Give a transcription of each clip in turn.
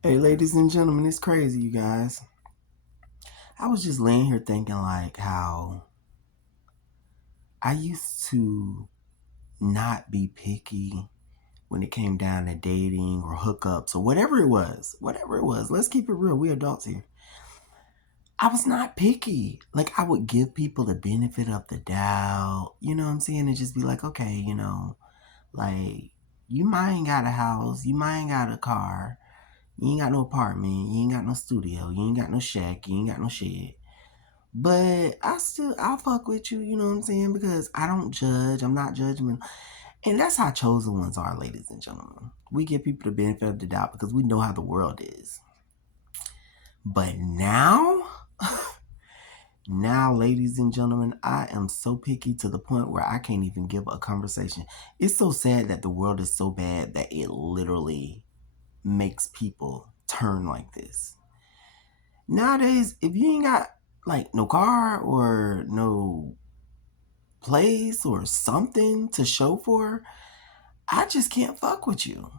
Hey, ladies and gentlemen, it's crazy, you guys. I was just laying here thinking, like, how I used to not be picky when it came down to dating or hookups or whatever it was. Whatever it was. Let's keep it real. We adults here. I was not picky. Like, I would give people the benefit of the doubt, you know what I'm saying? And just be like, okay, like, you might ain't got a house, you might ain't got a car, you ain't got no apartment, you ain't got no studio, you ain't got no shack, you ain't got no shed. But I'll fuck with you, you know what I'm saying? Because I don't judge. I'm not judgmental. And that's how chosen ones are, ladies and gentlemen. We give people the benefit of the doubt because we know how the world is. But now, ladies and gentlemen, I am so picky to the point where I can't even give a conversation. It's so sad that the world is so bad that it literally makes people turn like this. Nowadays, if you ain't got like no car or no place or something to show for, I just can't fuck with you.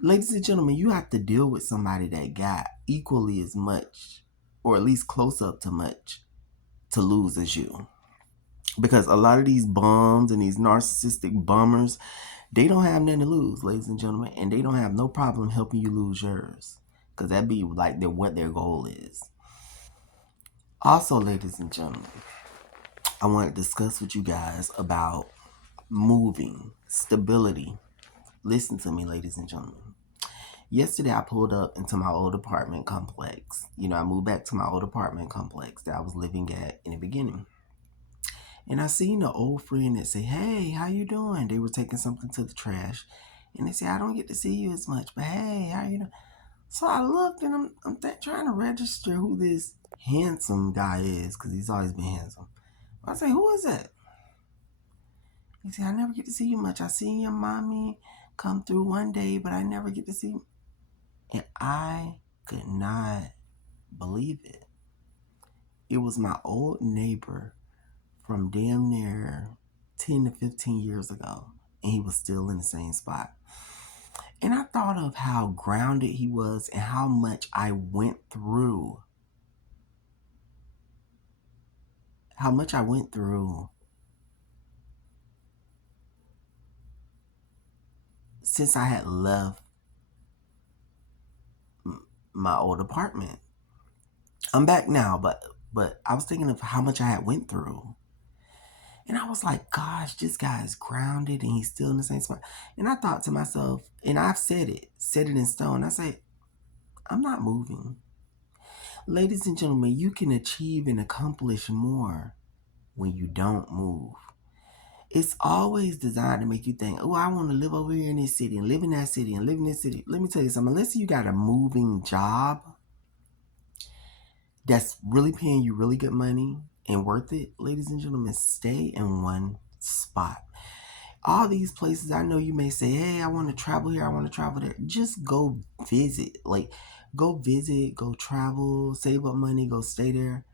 Ladies and gentlemen, you have to deal with somebody that got equally as much, or at least close up to much, to lose as you. Because a lot of these bums and these narcissistic bummers, they don't have nothing to lose, ladies and gentlemen, and they don't have no problem helping you lose yours. Because that be like what their goal is. Also, ladies and gentlemen, I want to discuss with you guys about moving, stability. Listen to me, ladies and gentlemen. Yesterday, I pulled up into my old apartment complex. I moved back to my old apartment complex that I was living at in the beginning. And I seen an old friend that said, "Hey, how you doing?" They were taking something to the trash. And they said, "I don't get to see you as much, but hey, how you doing?" So I looked and I'm trying to register who this handsome guy is because he's always been handsome. I say, "Who is that?" He said, "I never get to see you much. I seen your mommy come through one day, but I never get to see you." And I could not believe it. It was my old neighbor from damn near 10 to 15 years ago, and he was still in the same spot. And I thought of how grounded he was and how much I went through. How much I went through since I had left my old apartment. I'm back now, but I was thinking of how much I had went through. And I was like, gosh, this guy is grounded and he's still in the same spot. And I thought to myself, and I've said it in stone. I say, I'm not moving. Ladies and gentlemen, you can achieve and accomplish more when you don't move. It's always designed to make you think, oh, I want to live over here in this city and live in that city and live in this city. Let me tell you something. Unless you got a moving job that's really paying you really good money and worth it, ladies and gentlemen, stay in one spot. All these places, I know you may say, hey, I want to travel here, I want to travel there. Just go visit. Like, go visit, go travel, save up money, go stay there.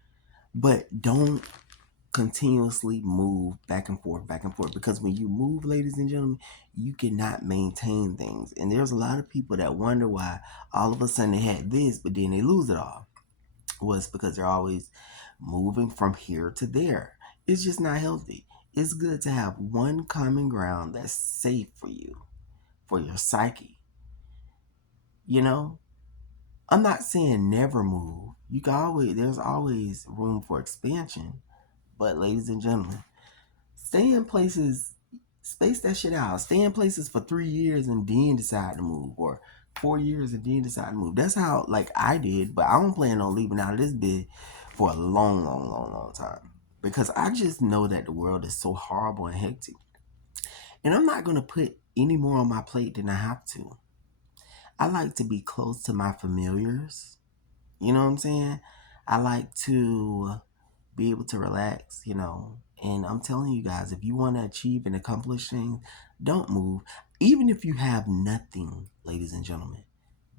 But don't continuously move back and forth, back and forth. Because when you move, ladies and gentlemen, you cannot maintain things. And there's a lot of people that wonder why all of a sudden they had this, but then they lose it all. Was because they're always moving from here to there. It's just not healthy. It's good to have one common ground that's safe for you, for your psyche. You know, I'm not saying never move. There's always room for expansion. But ladies and gentlemen, stay in places, space that shit out. Stay in places for 3 years and then decide to move, or 4 years and then decide to move. That's how, like, I did, but I don't plan on leaving out of this bed for a long, long, long, long time. Because I just know that the world is so horrible and hectic. And I'm not going to put any more on my plate than I have to. I like to be close to my familiars. You know what I'm saying? I like to be able to relax. And I'm telling you guys, if you want to achieve and accomplish things, don't move. Even if you have nothing, ladies and gentlemen,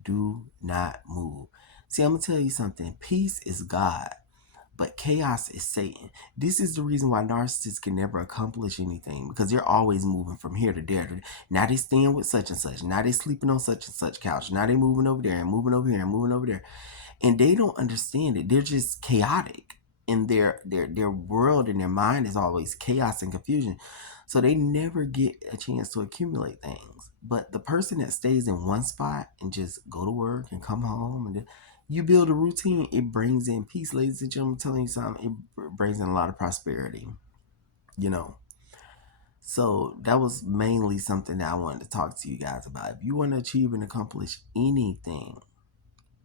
do not move. See, I'm going to tell you something. Peace is God. But chaos is Satan. This is the reason why narcissists can never accomplish anything, because they're always moving from here to there. Now they staying with such and such. Now they sleeping on such and such couch. Now they moving over there and moving over here and moving over there. And they don't understand it. They're just chaotic. And their world and their mind is always chaos and confusion. So they never get a chance to accumulate things. But the person that stays in one spot and just go to work and come home and you build a routine, it brings in peace, ladies and gentlemen. I'm telling you something, it brings in a lot of prosperity, you know. So that was mainly something that I wanted to talk to you guys about. If you want to achieve and accomplish anything,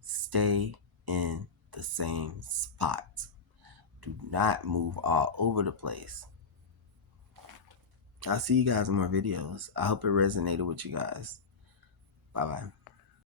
stay in the same spot. Do not move all over the place. I'll see you guys in more videos. I hope it resonated with you guys. Bye-bye.